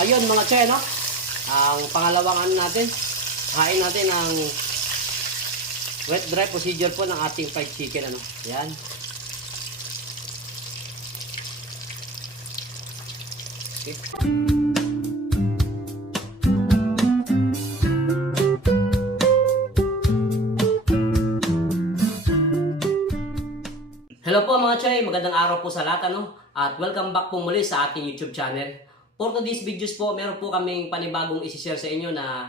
ayun mga che, no? Ang pangalawang ano natin, kain natin ang wet dry procedure po ng ating fried chicken, ano? Yan. Okay. Hello po mga chay, magandang araw po sa lahat ano? At welcome back po muli sa ating YouTube channel. For today's videos po, meron po kaming panibagong isi-share sa inyo na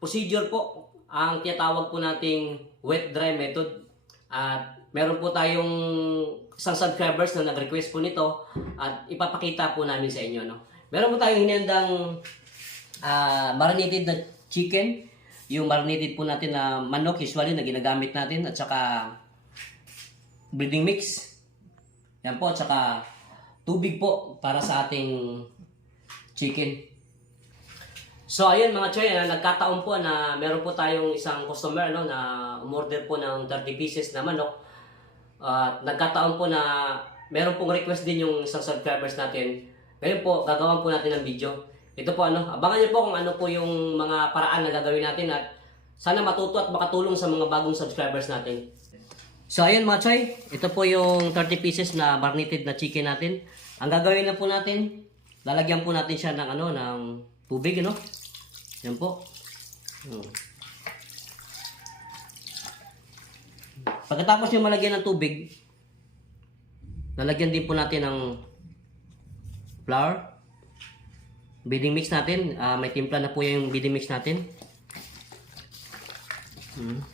procedure po ang tinatawag po nating wet dry method. At meron po tayong isang subscribers na nag-request po nito at ipapakita po namin sa inyo. No? Meron po tayong hinandang ah, marinated na chicken, yung marinated po natin na manok usually na ginagamit natin at saka breeding mix. Yan po, tsaka tubig po para sa ating chicken. So ayun mga choy, ah, nagkataon po na meron po tayong isang customer no, na umorder po ng 30 pieces na manok. At nagkataon po na meron pong request din yung isang subscribers natin. Ngayon po, gagawin po natin ng video. Ito po ano, abangan niyo po kung ano po yung mga paraan na gagawin natin at sana matuto at makatulong sa mga bagong subscribers natin. So ayun mga choy, ito po yung 30 pieces na marinated na chicken natin. Ang gagawin na po natin, lalagyan po natin siya ng ano, ng tubig, ano? Yan po. Hmm. Pagkatapos yung malagyan ng tubig, lalagyan din po natin ng flour. Bidding mix natin, ah, may timpla na po yung bidding mix natin. Hmm.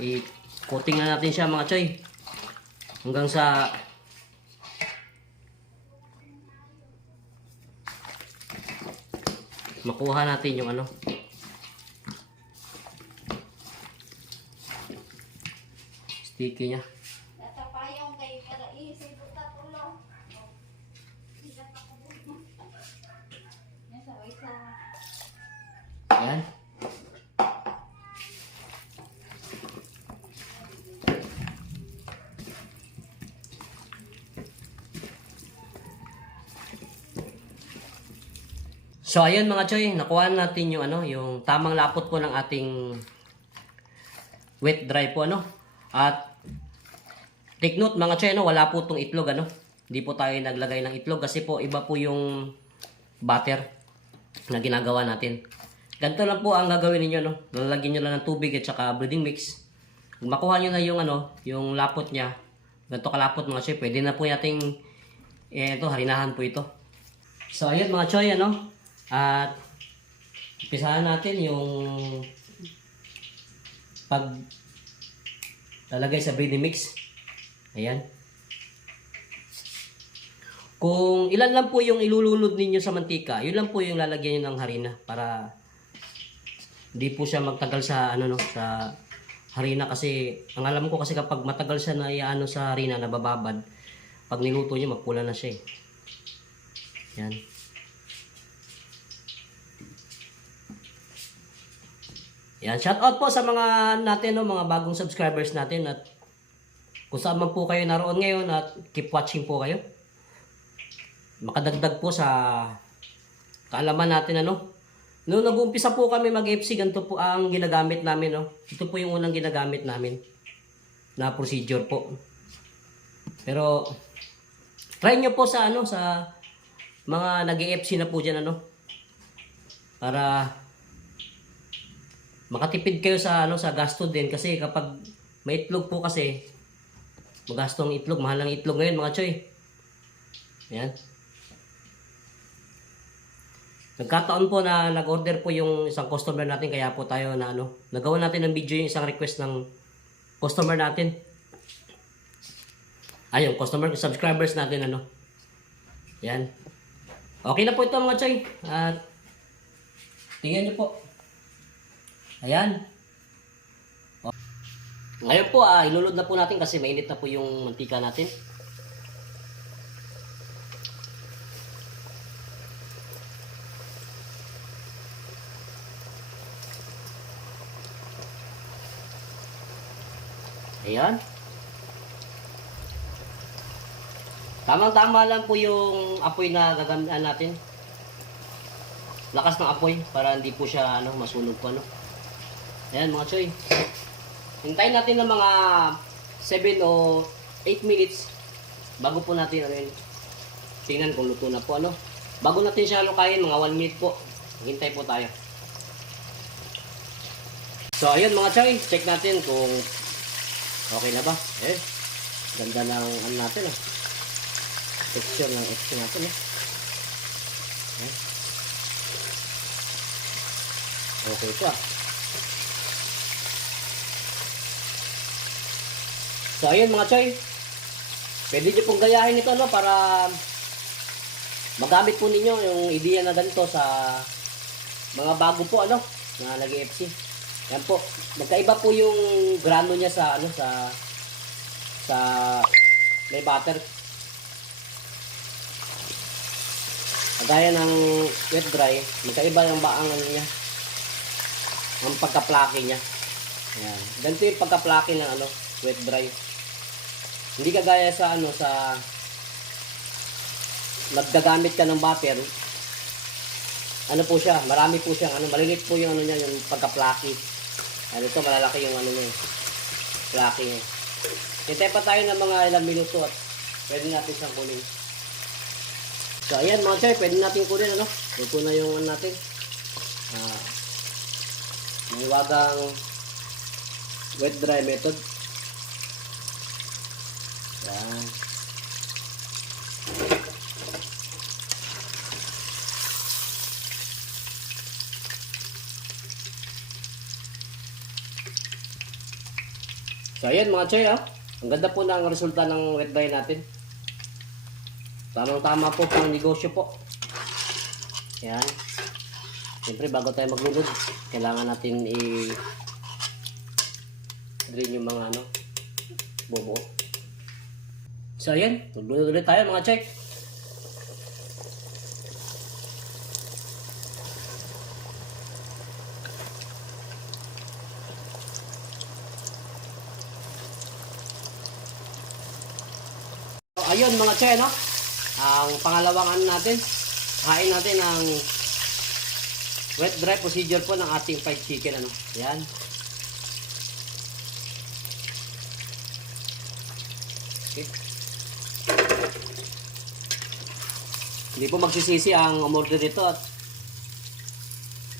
I-coating na natin siya mga choy. Hanggang sa makuha natin yung ano. Sticky niya. So ayun mga choy, nakuha natin yung ano, yung tamang lapot po ng ating wet dry po ano. At take note mga choy, no, wala po tong itlog ano. Hindi po tayo naglagay ng itlog kasi po iba po yung butter na ginagawa natin. Ganito lang po ang gagawin ninyo, no? Lalagyan nyo lang ng tubig at saka breading mix. Makuha nyo na yung ano, yung lapot niya, ganito kalapot mga choy, pwede na po nating, eh, ito, harinahan po ito. So, ayun mga choy, ano? At, umpisahan natin yung pag lalagay sa breading mix. Ayan. Kung ilan lang po yung ilulunod ninyo sa mantika, yun lang po yung lalagyan nyo ng harina para hindi po siya magtagal sa ano no sa harina kasi ang alam ko kasi kapag matagal siya na iano sa harina nabababad pag niluto niyo magpula na siya eh. Yan. Yan, shout out po sa mga natin no, mga bagong subscribers natin at kung saan man po kayo naroon ngayon at keep watching po kayo. Makadagdag po sa kaalaman natin ano. Noong nag-uumpisa po kami mag-FC, ganito po ang ginagamit namin no. Ito po yung unang ginagamit namin na procedure po. Pero try nyo po sa ano sa mga nag-FC na po diyan ano para makatipid kayo sa ano sa gasto din kasi kapag may itlog po kasi magasto ang itlog, mahal ang itlog ngayon mga choy. Yan. Nagkataon po na nag-order po yung isang customer natin kaya po tayo na ano, nagawa natin ng video yung isang request ng customer natin. Ay, yung customer, subscribers natin ano. Yan. Okay na po ito mga choy. At tingnan niyo po. Ayan. O. Ngayon po, ah, ilulod na po natin kasi mainit na po yung mantika natin. Ayan. Tamang-tama lang po yung apoy na gagamitan natin. lakas ng apoy para hindi po siya ano, masunog po ano. Ayan mga choy. Hintayin natin ng mga 7 o 8 minutes bago po natin ano yun. Tingnan kung luto na po ano. Bago natin siya halukayin, mga 1 minute po. Hintay po tayo. So ayun mga choy, check natin kung okay na ba. Eh, ganda ng ano natin ah. Texture ng eggs natin eh. Eh. Okay pa. So ayun mga choy. Pwede nyo pong gayahin ito no para magamit po ninyo yung ideya na ganito sa mga bago po ano na nag-FC. Yan po. Magkaiba po yung grano niya sa ano sa sa may butter. Kagaya ng wet dry, magkaiba yung baang ano niya. Ang pagka-plaki niya. Yan. Ganito yung pagka-plaki ng ano, wet dry. Hindi kagaya sa ano sa naggagamit ka ng butter. Ano po siya, marami po siyang ano, malilit po yung ano niya, yung pagka-plaki. Ano ito, malalaki yung ano niya. Plaki niya. Hintay pa tayo ng mga ilang minuto at pwede natin siyang kunin. So ayan mga chay, pwede natin kunin ano. Luto na yung ano natin. Ah, Maniwagang wet dry method. Yan. So ayan mga choy ah. Ang ganda po ng resulta ng wet dry natin. Tamang tama po pang negosyo po. Yan. Siyempre bago tayo maglulod, kailangan natin i drain yung mga ano, bubuo. So ayan, maglulod ulit tayo mga choy. So, ayun mga che, no? Ang pangalawang ano natin, hain natin ang wet dry procedure po ng ating fried chicken, ano? Yan. Okay. Hindi po magsisisi ang umorder nito at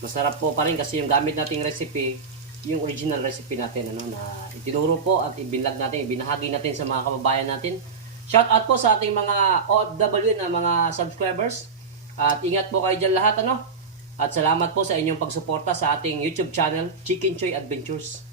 masarap po pa rin kasi yung gamit nating recipe, yung original recipe natin ano na itinuro po at ibinlag natin, ibinahagi natin sa mga kababayan natin. Shout out po sa ating mga OFW na mga subscribers. At ingat po kayo dyan lahat ano. At salamat po sa inyong pagsuporta sa ating YouTube channel, Chicken Choy Adventures.